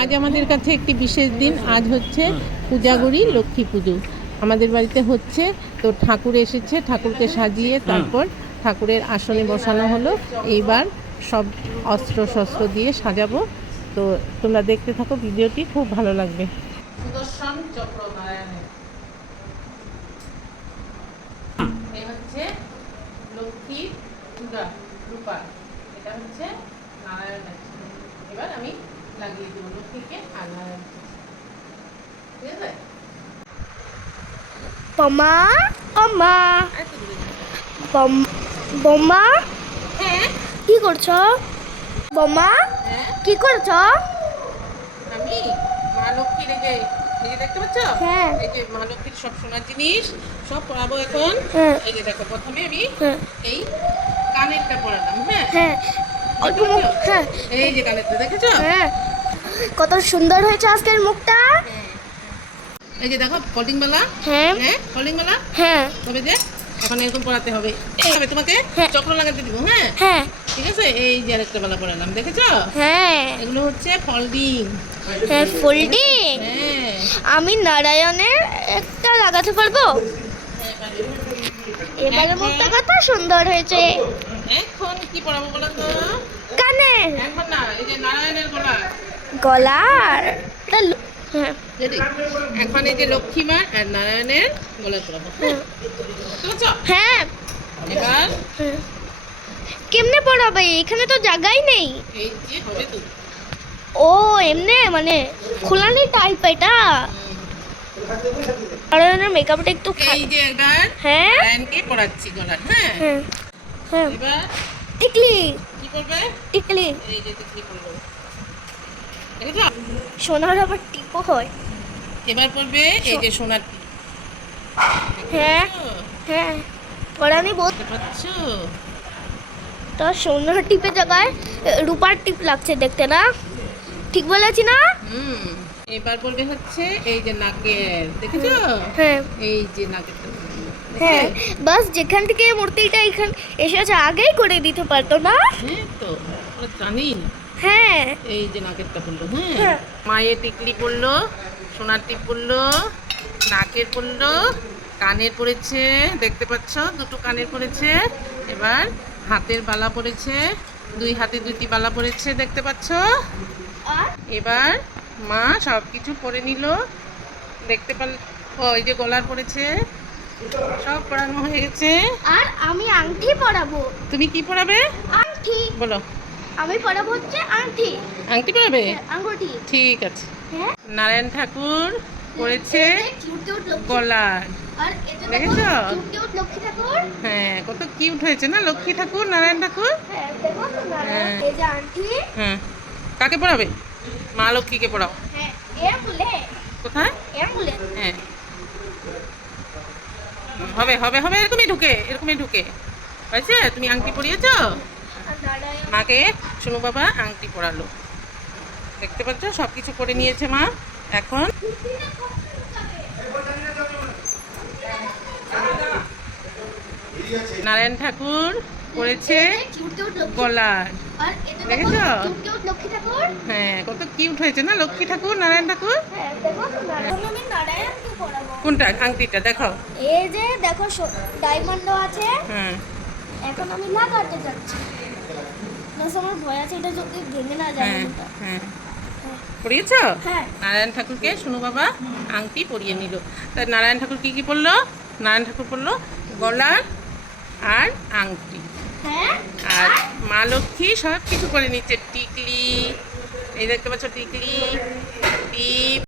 আজ আমাদের কাছে একটি বিশেষ দিন। আজ হচ্ছে পূজাগুড়ি লক্ষ্মী পুজো। আমাদের বাড়িতে হচ্ছে, তো ঠাকুর এসেছে, ঠাকুরকে সাজিয়ে তারপর ঠাকুরের আসনে বসানো হলো। এইবার সব অস্ত্র শস্ত্র দিয়ে সাজাবো। তো তোমরা দেখতে থাকো, ভিডিওটি খুব ভালো লাগবে। সুদর্শন লক্ষ্মী রূপা। এটা হচ্ছে নারায়ণের। এবার আমি লাগিয়ে দেবো আর নারায়ণ ঠিক আছে? দূরে যাও। বম- হ্যাঁ? কি করছ? বোমা হ্যাঁ? কি করছ? আমি মা লক্ষ্মীর এই যে এই যে দেখতে পাচ্ছ? হ্যাঁ। এই যে মা লক্ষ্মীর সব সোনার জিনিস সব পরাবো এখন। হ্যাঁ। এই যে দেখো প্রথমে আমি হ্যাঁ। এই কানেরটা পরালাম হ্যাঁ? হ্যাঁ। হ্যাঁ। এই যে কানেরটা দেখেছ? হ্যাঁ। কত সুন্দর হয়েছে আজকের মুখটা। এই যে দেখো ফল্ডিং মালা হ্যাঁ। হ্যাঁ ফল্ডিং মালা হ্যাঁ। তবে যে এখন এরকম পড়াতে হবে। এইভাবে তোমাকে হ্যাঁ। চক্র লাগাতে দিব হ্যাঁ? হ্যাঁ। ঠিক আছে? এই যে আরেকটা মালা পড়ালাম দেখেছ? হ্যাঁ। এগুলো হচ্ছে ফল্ডিং হ্যাঁ ফোল্ডিং হ্যাঁ। আমি নারায়ণের একটা লাগাতে পারব? এবারে মুখটা কত সুন্দর হয়েছে। এখন কি পড়াবো বলো তো? কানে এখন না এই যে গলার? হ্যাঁ। এখন এই যে আর নারায়ণের পড়াবো হ্যাঁ? হ্যাঁ। এবার হ্যাঁ। কেমনে পড়াবে এখানে তো জায়গাই নেই। এই যে হবে তো। ও এমনে? মানে খোলানি টাইপ এটা? নারায়ণের মেকআপটা একটু এই যে এবার হ্যাঁ। নারায়ণকে পড়াচ্ছি গলার হ্যাঁ? হ্যাঁ। এবার টিকলি। কি করবে? টিকলি। এই যে কি করল দেখেছ সোনার আবার টিপও হয়। এবার পড়বে এই যে সোনার হ্যাঁ হ্যাঁ পড়ানি দেখতে পাচ্ছ? তো সোনার টিপের জায়গায় রূপার টিপ লাগছে দেখতে না? ঠিক বলেছি না? হুম এবার পড়বে হচ্ছে এই যে নাকের দেখেছ? হ্যাঁ। এই যে নাকেরটা। হ্যাঁ? বাস যেখান থেকে মূর্তিটা এখান এসেছে আগেই করে দিতে পারতো না? হ্যাঁ তো জানি না। হ্যাঁ। এই যে নাকেরটা পড়ল হ্যাঁ? হ্যাঁ। মায়ের টিকলি পড়ল সোনার টিপ পড়ল নাকের পড়ল কানের পড়েছে দেখতে পাচ্ছ? দুটো কানের পড়েছে এবার হাতের বালা পড়েছে দুই হাতে দুটি বালা পড়েছে দেখতে পাচ্ছ? এবার মা সব কিছু পরে নিল দেখতে পাল ওই যে গলার পড়েছে সব পড়ানো হয়ে গেছে। আর আমি আংটি পরাবো। তুমি কি পড়াবে আংটি। বলো। আমি পরাবো হচ্ছে আংটি। আংটি পড়াবে? হ্যাঁ, আঙ্গুটি ঠিক আছে। হ্যাঁ? নারায়ণ ঠাকুর এটা দেখো দেখেছ? কিউট কিউট লক্ষ্মী ঠাকুর। হ্যাঁ কত কিউট হয়েছে না লক্ষ্মী ঠাকুর নারায়ণ ঠাকুর? হ্যাঁ হ্যাঁ। এই যে আংটি। হ্যাঁ। কাকে পড়াবে? মা লক্ষ্মীকে পড়াও। হ্যাঁ কোথায়? হ্যাঁ। হবে হবে হবে এরকমই ঢুকে এরকমই ঢুকে। হয়েছে? তুমি আংটি পরিয়েছো? মাকে শুনু বাবা আংটি পরালো। দেখতে পাচ্ছ? সব কিছু করে নিয়েছে মা। এখন নারায়ণ ঠাকুর দেখো দেখেছ? ঠাকুর হ্যাঁ কত কিউট হয়েছে না? লক্ষ্মী ঠাকুর নারায়ণ ঠাকুর? দেখো কোনটা? আংটিটা দেখাও। এই যে দেখো ডায়মন্ড আছে। হ্যাঁ। এখন আমি লাগাতে যাচ্ছি। না আমার ভয় আছে এটা যদি ভেঙে না যায় হ্যাঁ হ্যাঁ। পড়িয়েছ? হ্যাঁ। নারায়ণ ঠাকুরকে শুনু বাবা আংটি পরিয়ে নিল। তা নারায়ণ ঠাকুর কি কি পড়ল? নারায়ণ ঠাকুর পড়ল গলার আর আংটি। হ্যাঁ? আর মা লক্ষ্মী সব কিছু করে নিচ্ছে। টিকলি এই দেখতে পাচ্ছ টিকলি টিপ